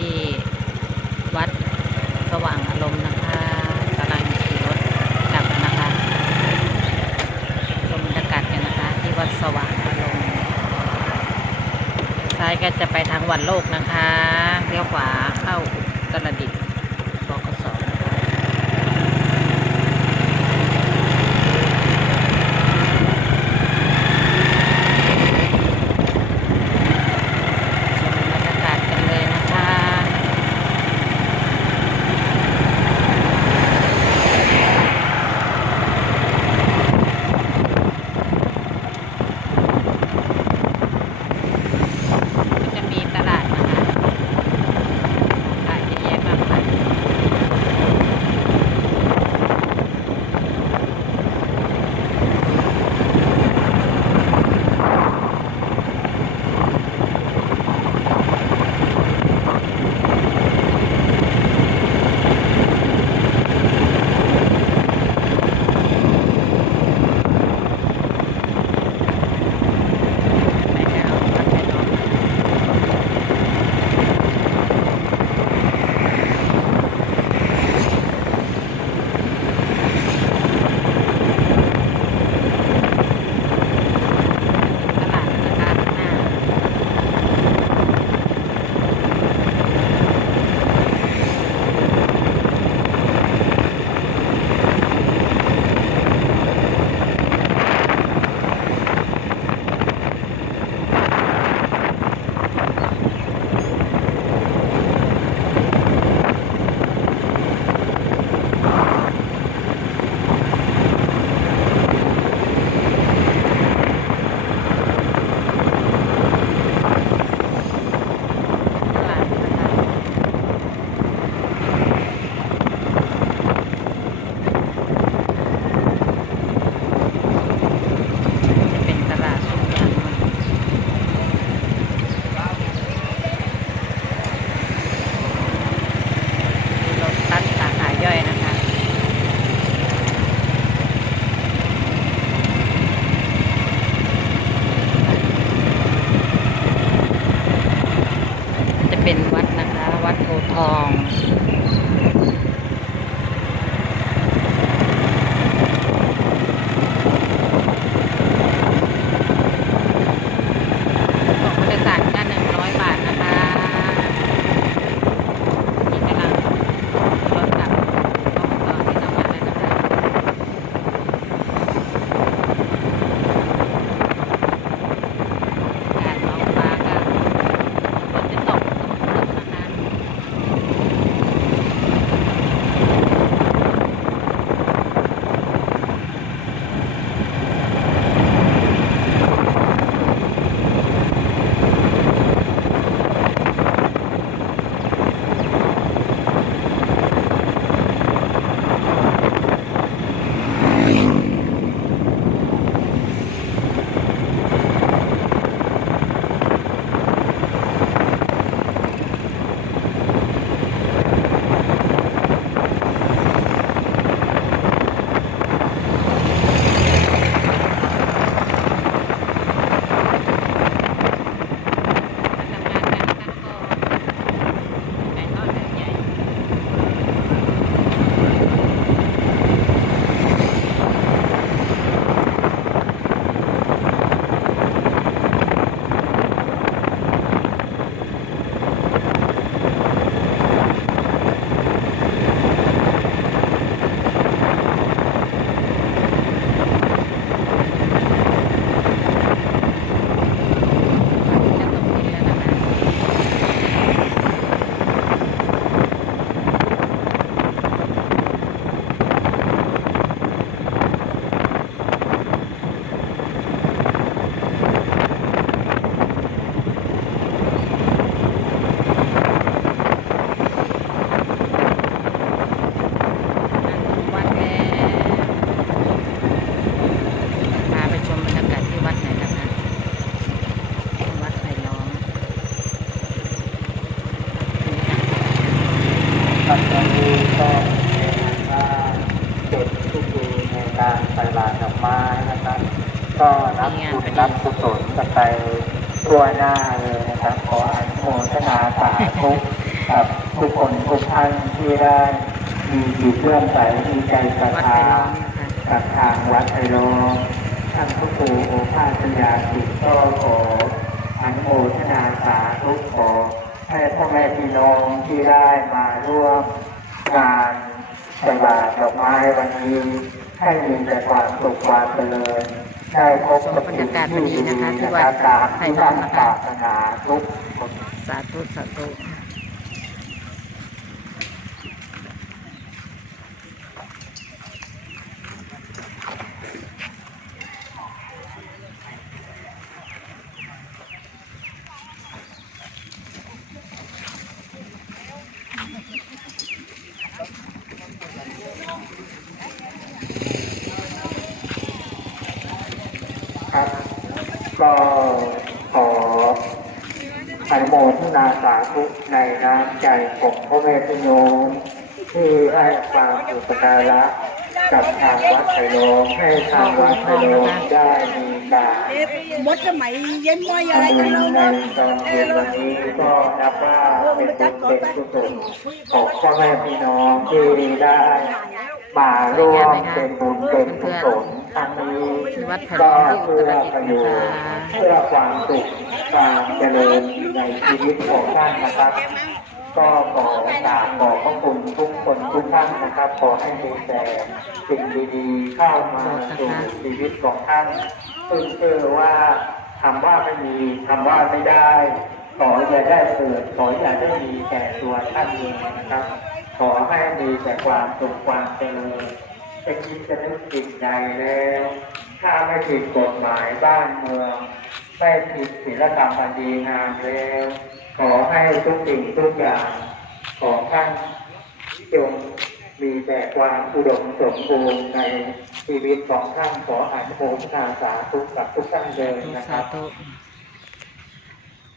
ที่วัดสว่างอารมณ์นะคะกำลังขี่รถกลับนะคะชมบรรยากาศกันนะคะ ที่วัดสว่างอารมณ์ซ้ายก็จะไปทางวันโลกนะคะเลี้ยวขวาเข้าอุตรดิต 然 รับบุญรับกุศลกันไปตัวหน้าเลยนะครับ ขออนุโมทนาสาธุกับทุกคนทุกท่านที่ได้มีจิตเลื่อมใสมีใจศรัทธากับทางวัดไอโลท่านพระครูโอภาสัญญาสิก็ขออนุโมทนาสาธุขอให้พ่อแม่พี่น้องที่ได้มาร่วมงานใส่บาตรดอกไม้วันนี้ให้มีแต่ความสุขความเจริญ ได้พบกับบรรยากาศวันนี้นะคะที่วัดตามไผ่ที่ล้อท่ามนนะคะปรารถนาทุกคนสาธุสาธุ ครับ ก็ขอ อนุโมทนาสาธุในน้ำใจของพ่อแม่พี่น้องที่ให้ความอุปการะกับทางวัดไผ่โลมให้ทางวัดไผ่โลมได้มีการหมดสมัยเย็นมอยอะไรทำบุกันญเราในเนาะตอนเย็นวันนี้ก็นับว่าเป็นบุญเป็นกุศลของพ่อแม่พี่น้องที่ได้ มาร่วมเป็นบุญเป็นกุศลครั้งนี้ที่วัดไผ่ก็ล้อมที่อุเพื่ตอรดิตประถ์โยนะชน์คะเพื่อความสุขความเจริญในชีวิตของท่านนะครับก็ขอกราบขอบพระคุณทุกคนทุกท่านนะครับ ขอให้มีแต่สิ่งดีๆเข้ามาสู่ชีวิตของท่านซึ่งเชื่อว่าทำว่าไม่มีทำว่าไม่ได้ ขออย่าได้เกิดขออย่าได้มีแก่ตัวท่านเองนะครับ ขอให้มีแต่ความสุขความเจริญจะคิดจะนึกสิ่งใดแล้ว ถ้าไม่ผิดกฎหมายบ้านเมืองไม่ผิดศีลธรรมอันดีงามแล้ว ขอให้ทุกสิ่งทุกอย่างของท่านจงมีแต่ความอุดมสมบูรณ์ในชีวิตของท่านขออนุโมทนาสาธุกับทุกท่านเลยนะครับ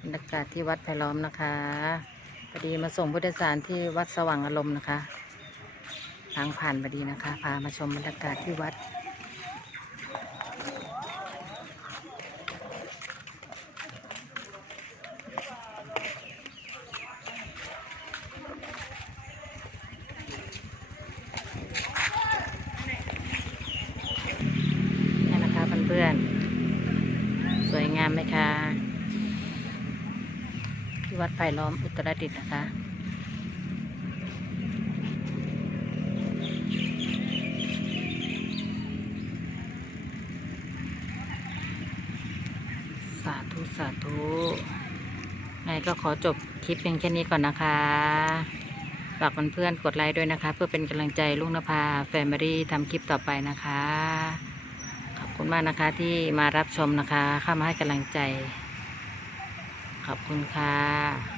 บรรยากาศที่วัดไผ่ล้อมนะคะพอดีมาส่งพุทธสารที่วัดสว่างอารมณ์นะคะ ทางผ่านพอดีนะคะ พามาชมบรรยากาศที่วัด นี่นะคะเพื่อนๆ สวยงามไหมคะ ที่ วัดไผ่ล้อมอุตรดิตถ์นะคะ สาธุ สาธุไงก็ขอจบคลิปเพียงแค่นี้ก่อนนะคะฝากเพื่อนๆกดไลค์ด้วยนะคะ เพื่อเป็นกำลังใจลุงนภาแฟมิลี่ทำคลิปต่อไปนะคะ ขอบคุณมากนะคะที่มารับชมนะคะ เข้ามาให้กำลังใจ ขอบคุณค่ะ